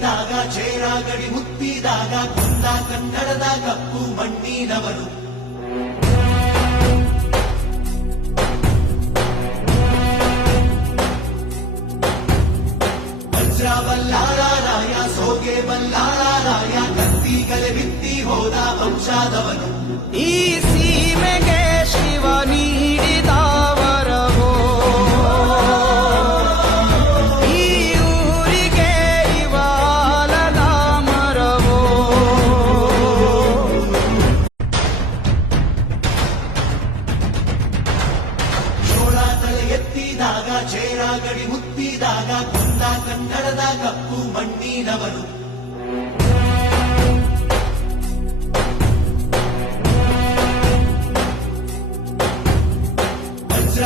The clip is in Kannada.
ಎತ್ತಿದಾಗ ಚೇರಾಗಡಿ ಮುತ್ತಿದಾಗ ಕುಂದ ಕನ್ನಡದ ಕಪ್ಪು ಮಣ್ಣಿನವನು. ವಜ್ರ ಬಲ್ಲಾಳರಾಯ ಸೋಗೆ ಬಲ್ಲಾಳರಾಯ ಕತ್ತಿಗಲೆ ಬಿತ್ತಿ ಹೋದ ವಂಶಾದವನು. ಈ ಸೀಮೆಗೆ ಶಿವ ನೀಡಿದ ವರವೋ, ಈ ಊರಿಗೆ ಇವಾಲದ ಮರವೋ. ಚೋಳ ತಲೆ ಎತ್ತಿದಾಗ ಚೇರಾಗಡಿ ಮುತ್ತಿದಾಗ ಕುಂದ ಕನ್ನಡದ ಕಪ್ಪು ಮಣ್ಣಿನವನು. ವಜ್ರ